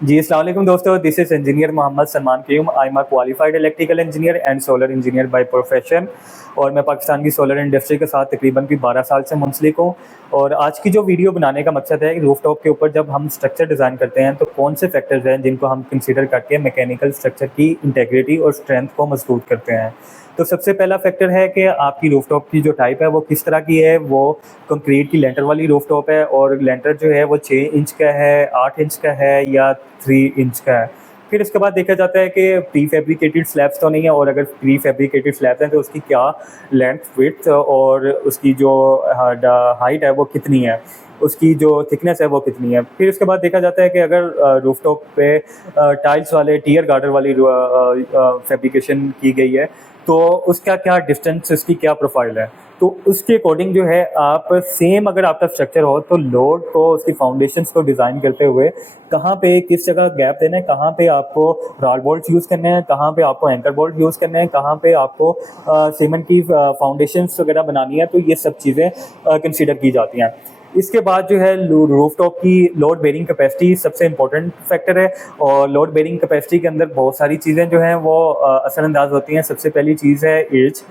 जी, अस्सलाम वालेकुम दोस्तों, this is engineer Mohammad Salman Qayyum. I am a qualified electrical engineer and solar engineer by profession और मैं पाकिस्तान की सोलर इंडस्ट्री के साथ तकरीबन भी 12 साल से मुंसलिक हूँ। और आज की जो वीडियो बनाने का मकसद है, रूफ़टॉप के ऊपर जब हम स्ट्रक्चर डिज़ाइन करते हैं, तो कौन से फैक्टर्स हैं जिनको हम कंसीडर करके मैकेनिकल स्ट्रक्चर की इंटीग्रिटी और स्ट्रेंथ को मज़बूत करते हैं। तो सबसे पहला फैक्टर है कि आपकी रूफ़टॉप की जो टाइप है वो किस तरह की है। वो कंक्रीट की लेंटर वाली रूफ़टॉप है और लेंटर जो है वो 6 इंच का है, 8 इंच का है या 3 इंच का है। फिर इसके बाद देखा जाता है कि प्री फैब्रिकेटेड स्लैब्स तो नहीं है, और अगर प्री फैब्रिकेटेड स्लैब्स हैं तो उसकी क्या लेंथ, विड्थ और उसकी जो हाइट है वो कितनी है, उसकी जो थिकनेस है वो कितनी है। फिर उसके बाद देखा जाता है कि अगर रूफ़टॉप पे टाइल्स वाले टियर गार्डर वाली फैब्रिकेशन की गई है, तो उसका क्या डिस्टेंस, उसकी क्या प्रोफाइल है। तो उसके अकॉर्डिंग जो है आप सेम अगर आपका स्ट्रक्चर हो तो लोड को, उसकी फाउंडेशंस को डिज़ाइन करते हुए कहाँ पे किस जगह गैप देना है, कहाँ पे आपको रॉड बोल्ट यूज़ करने हैं, कहाँ पे आपको एंकर बोल्ट यूज़ करने हैं, कहाँ पे आपको सीमेंट की फाउंडेशंस वगैरह बनानी है, तो ये सब चीज़ें कंसीडर की जाती हैं। इसके बाद जो है रूफटॉप की लोड बेरिंग कैपेसिटी सबसे इम्पोर्टेंट फैक्टर है, और लोड बेरिंग कैपेसिटी के अंदर बहुत सारी चीज़ें जो हैं वो असरअंदाज होती हैं। सबसे पहली चीज़ है एज,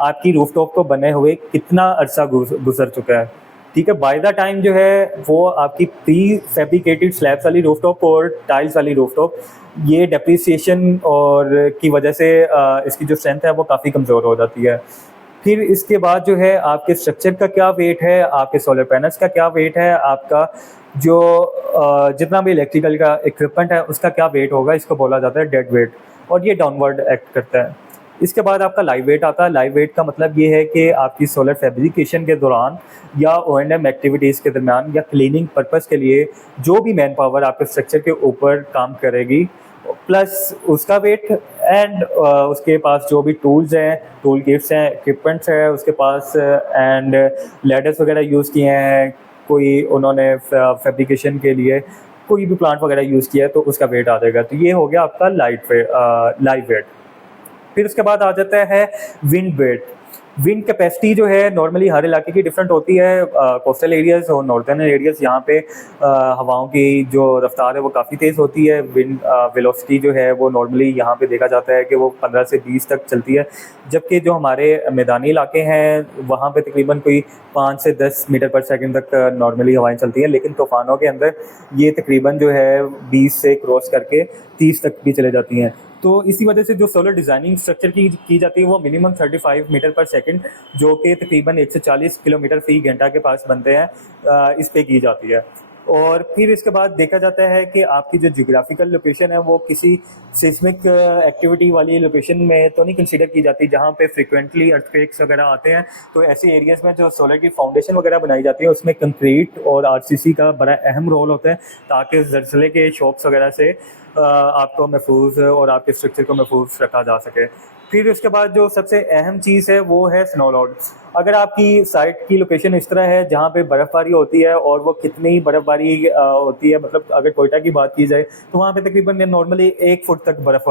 आपकी रूफटॉप को बने हुए कितना अरसा गुजर चुका है। ठीक है, बाय द टाइम जो है वो आपकी प्री फैब्रिकेटेड स्लैब्स वाली रूफटॉप और टाइल्स वाली रूफटॉप, ये डेप्रिसिएशन और की वजह से इसकी जो स्ट्रेंथ है वो काफ़ी कमज़ोर हो जाती है। फिर इसके बाद जो है आपके स्ट्रक्चर का क्या वेट है, आपके सोलर पैनल्स का क्या वेट है, आपका जो जितना भी इलेक्ट्रिकल का इक्विपमेंट है उसका क्या वेट होगा, इसको बोला जाता है डेड वेट, और ये डाउनवर्ड एक्ट करता है। इसके बाद आपका लाइव वेट आता है। लाइव वेट का मतलब ये है कि आपकी सोलर फैब्रिकेशन के दौरान या O&M एक्टिविटीज़ के दरमियान या क्लीनिंग पर्पज़ के लिए जो भी मैन पावर आपके स्ट्रक्चर के ऊपर काम करेगी, प्लस उसका वेट एंड उसके पास जो भी टूल्स हैं, टूल किट्स हैं, इक्विपमेंट्स हैं उसके पास, एंड लैडर्स वगैरह यूज़ किए हैं, कोई उन्होंने फैब्रिकेशन के लिए कोई भी प्लांट वगैरह यूज़ किया है, तो उसका वेट आ जाएगा। तो ये हो गया आपका लाइव वेट। फिर उसके बाद आ जाता है विंड वेट। विंड कैपेसिटी जो है नॉर्मली हर इलाके की डिफरेंट होती है। कोस्टल एरियाज़ और नॉर्दर्न एरियाज़, यहाँ पे हवाओं की जो रफ्तार है वो काफ़ी तेज़ होती है। विंड वेलोसिटी जो है वो नॉर्मली यहाँ पे देखा जाता है कि वो 15 से 20 तक चलती है, जबकि जो हमारे मैदानी इलाके हैं वहाँ पे तकरीबन कोई 5 से 10 मीटर पर सेकंड तक नॉर्मली हवाएं चलती हैं, लेकिन तूफ़ानों के अंदर ये तकरीबन जो है 20 से क्रॉस करके 30 तक भी चले जाती हैं। तो इसी वजह से जो सोलर डिज़ाइनिंग स्ट्रक्चर की जाती है वो मिनिमम 35 मीटर पर सेकंड, जो कि तकरीबन 140 किलोमीटर फी घंटा के पास बनते हैं, इस पे की जाती है। और फिर इसके बाद देखा जाता है कि आपकी जो जियोग्राफिकल लोकेशन है वो किसी सिस्मिक एक्टिविटी वाली लोकेशन में तो नहीं कंसीडर की जाती, जहाँ पे फ्रिक्वेंटली अर्थक्वेक्स वगैरह आते हैं। तो ऐसे एरियाज़ में जो सोलर की फाउंडेशन वगैरह बनाई जाती है उसमें कंक्रीट और आरसीसी का बड़ा अहम रोल होता है, ताकि ज़लज़ले के शॉक्स वगैरह से आपको महफूज और आपके स्ट्रक्चर को महफूज रखा जा सके। फिर उसके बाद जो सबसे अहम चीज़ है वो है स्नो लोड। अगर आपकी साइट की लोकेशन इस तरह है जहाँ पे बर्फ़बारी होती है, और वो कितनी बर्फ़बारी होती है, मतलब अगर कोयटा की बात की जाए तो वहाँ पे तकरीबन नॉर्मली 1 फुट तक बर्फ़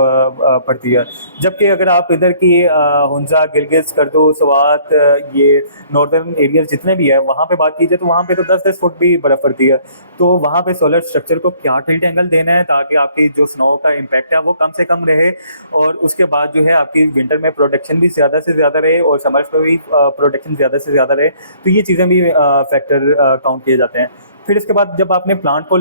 पड़ती है, जबकि अगर आप इधर की हुंजा, गिलगित, स्कर्दू, स्वात, ये नॉर्दर्न एरियाज जितने भी है वहाँ पे बात की जाए तो वहाँ पे तो 10-10 फुट भी बर्फ़ पड़ती है। तो वहाँ पे सोलर स्ट्रक्चर को क्या टिल्ट एंगल देना है ताकि आपकी जो स्नो का इम्पैक्ट है वो कम से कम रहे, और उसके बाद जो है आपकी विंटर में प्रोटेक्शन भी ज़्यादा से ज़्यादा रहे और समर्स में भी प्रोटेक्शन ज़्यादा से ज़्यादा रहे। तो ये चीज़ें भी फैक्टर काउंट किए जाते हैं। फिर इसके बाद जब आपने प्लांट का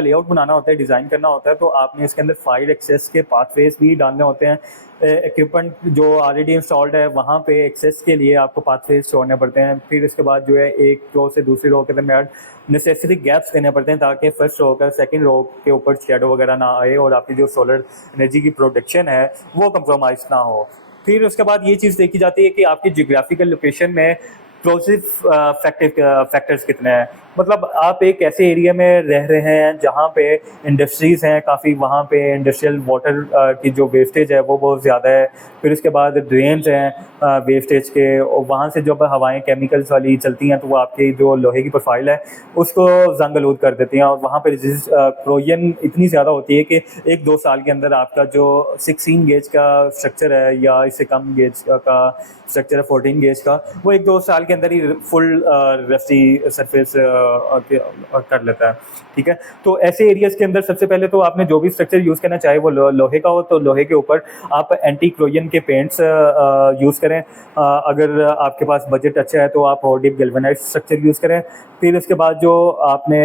लेआउट बनाना होता है, डिज़ाइन करना होता है, तो आपने इसके अंदर फायर एक्सेस के पाथवेज भी डालने होते हैं। इक्विपमेंट जो ऑलरेडी इंस्टॉल्ड है वहाँ पे एक्सेस के लिए आपको पाथवेज छोड़ने पड़ते हैं। फिर इसके बाद जो है एक रो से दूसरी रो के दरमियान नेसेसरी गैप्स देने पड़ते हैं, ताकि फर्स्ट रो का सेकंड रो के ऊपर शेडो वगैरह ना आए और आपकी जो सोलर एनर्जी की प्रोडक्शन है वो कंप्रोमाइज़ ना हो। फिर उसके बाद ये चीज़ देखी जाती है कि आपकी जियोग्राफिकल लोकेशन में एक्सप्लोसिव फैक्टर्स कितने हैं। मतलब आप एक ऐसे एरिया में रह रहे हैं जहाँ पे इंडस्ट्रीज़ हैं काफ़ी, वहाँ पे इंडस्ट्रियल वाटर की जो वेस्टेज है वो बहुत ज़्यादा है। फिर उसके बाद ड्रेन्स हैं वेस्टेज के, और वहाँ से जब हवाएं केमिकल्स वाली चलती हैं तो वो आपकी जो लोहे की प्रोफाइल है उसको जंग आलूद कर देती हैं, और वहाँ पर क्रोजन इतनी ज़्यादा होती है कि 1-2 साल के अंदर आपका जो 16 गेज का स्ट्रक्चर है या इससे कम गेज का स्ट्रक्चर है 14 गेज का, वो 1-2 साल के अंदर ही फुल रस्टी सरफेस कर लेता है। ठीक है, तो ऐसे एरियाज़ के अंदर सबसे पहले तो आपने जो भी स्ट्रक्चर यूज़ करना, चाहे वो लोहे का हो तो लोहे के ऊपर आप एंटी क्रोजन के पेंट्स यूज़ करें। अगर आपके पास बजट अच्छा है तो आप होडिप गैल्वेनाइज्ड स्ट्रक्चर यूज़ करें। फिर उसके बाद जो आपने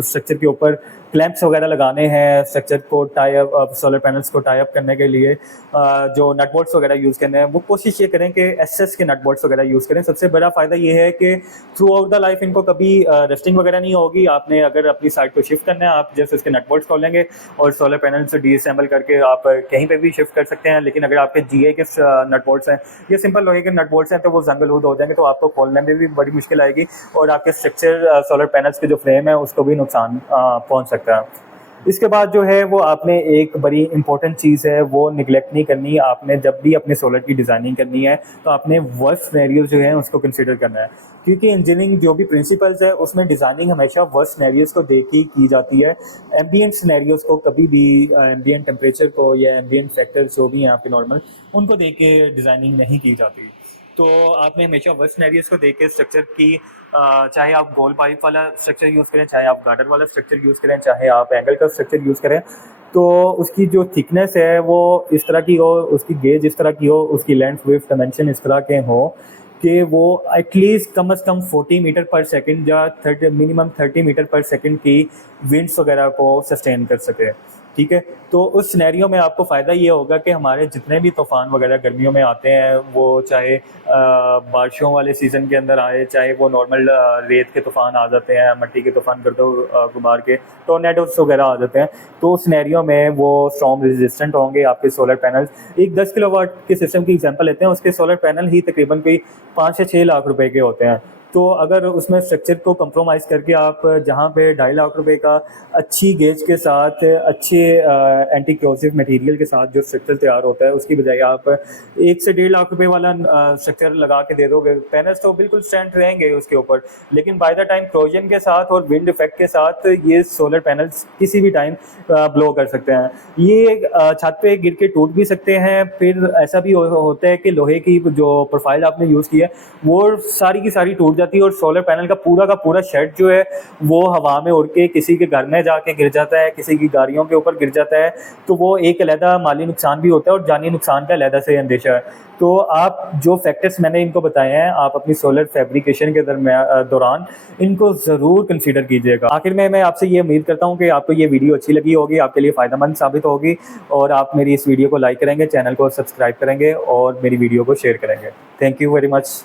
स्ट्रक्चर के ऊपर क्लैंप्स वगैरह लगाने हैं, स्ट्रक्चर को टाई अप, सोलर पैनल्स को टाई अप करने के लिए जो नट बोल्ट्स वगैरह यूज़ करने हैं, वो कोशिश ये करें कि एसएस के नट बोल्ट्स वगैरह यूज़ करें। सबसे बड़ा फ़ायदा ये है कि थ्रू आउट द लाइफ इनको कभी रस्टिंग वगैरह नहीं होगी। आपने अगर अपनी साइड को शिफ्ट करना है, आप जैसे उसके नट बोल्ट्स खोलेंगे और सोलर पैनल से डीअसेंबल करके आप कहीं पे भी शिफ्ट कर सकते हैं। लेकिन अगर आपके जीआई के नट बोल्ट्स हैं या सिंपल लोहे के नट बोल्ट्स हैं तो वो जंग-लूद हो जाएंगे, तो आपको खोलने में भी बड़ी मुश्किल आएगी और आपके स्ट्रक्चर सोलर पैनल्स के जो फ्रेम है उसको भी नुकसान पहुँच सकता है। इसके बाद जो है वो आपने एक बड़ी इंपॉर्टेंट चीज़ है वो निगलेक्ट नहीं करनी। आपने जब भी अपने सोलर की डिज़ाइनिंग करनी है तो आपने वर्स्ट सिनेरियोज जो हैं उसको कंसिडर करना है, क्योंकि इंजीनियरिंग जो भी प्रिंसिपल्स है उसमें डिज़ाइनिंग हमेशा वर्स्ट सिनेरियोज को देख के की जाती है। एम्बिएंट सिनेरियोज को कभी भी, एम्बिएंट टेम्परेचर को या एम्बिएंट फैक्टर्स जो भी हैं आपके नॉर्मल, उनको देख के डिज़ाइनिंग नहीं की जाती। तो आपने हमेशा वर्स्ट सिनेरियोज को देख के स्ट्रक्चर की, चाहे आप गोल पाइप वाला स्ट्रक्चर यूज़ करें, चाहे आप गार्डर वाला स्ट्रक्चर यूज़ करें, चाहे आप एंगल का स्ट्रक्चर यूज़ करें, तो उसकी जो थिकनेस है वो इस तरह की हो, उसकी गेज इस तरह की हो, उसकी लेंथ विड्थ डायमेंशन इस तरह के हो कि वो एटलीस्ट कम से कम 40 मीटर पर सेकंड या 30 मीटर पर सेकंड की विंड्स वगैरह को सस्टेन कर सके। ठीक है, तो उस सिनेरियो में आपको फ़ायदा ये होगा कि हमारे जितने भी तूफ़ान वगैरह गर्मियों में आते हैं, वो चाहे बारिशों वाले सीज़न के अंदर आए, चाहे वो नॉर्मल रेत के तूफ़ान आ जाते हैं, मिट्टी के तूफ़ान, गर्दो गुबार के टोर्नेडोज वगैरह आ जाते हैं, तो उस सिनेरियो में वो स्टॉर्म रेजिस्टेंट होंगे आपके सोलर पैनल्स। एक 10 किलोवाट के सिस्टम की एग्जांपल लेते हैं, उसके सोलर पैनल ही तकरीबन कोई 5 से 6 लाख रुपए के होते हैं। तो अगर उसमें स्ट्रक्चर को कंप्रोमाइज़ करके आप जहाँ पे 2.5 लाख रुपए का अच्छी गेज के साथ, अच्छे एंटी क्रोसिव मटेरियल के साथ जो स्ट्रक्चर तैयार होता है, उसकी बजाय आप 1 से 1.5 लाख रुपए वाला स्ट्रक्चर लगा के दे दोगे, पैनल्स तो बिल्कुल स्टैंड रहेंगे उसके ऊपर, लेकिन बाय द टाइम क्रोजन के साथ और विंड इफेक्ट के साथ ये सोलर पैनल्स किसी भी टाइम ब्लो कर सकते हैं। ये छत पे गिर के टूट भी सकते हैं। फिर ऐसा भी होता है कि लोहे की जो प्रोफाइल आपने यूज़ की है वो सारी की सारी टूट जाती है और सोलर पैनल का पूरा शेड जो है वो हवा में उड़ के किसी के घर में जाके गिर जाता है, किसी की गाड़ियों के ऊपर गिर जाता है, तो वो एक अलहदा माली नुकसान भी होता है और जानी नुकसान का अलहदा से अंदेशा है। तो आप जो फैक्टर्स मैंने इनको बताए हैं, आप अपनी सोलर फैब्रिकेशन के दौरान इनको ज़रूर कंसीडर कीजिएगा। आखिर में मैं आपसे ये उम्मीद करता हूँ कि आपको ये वीडियो अच्छी लगी होगी, आपके लिए फ़ायदेमंद साबित होगी और आप मेरी इस वीडियो को लाइक करेंगे, चैनल को सब्सक्राइब करेंगे और मेरी वीडियो को शेयर करेंगे। Thank you very much.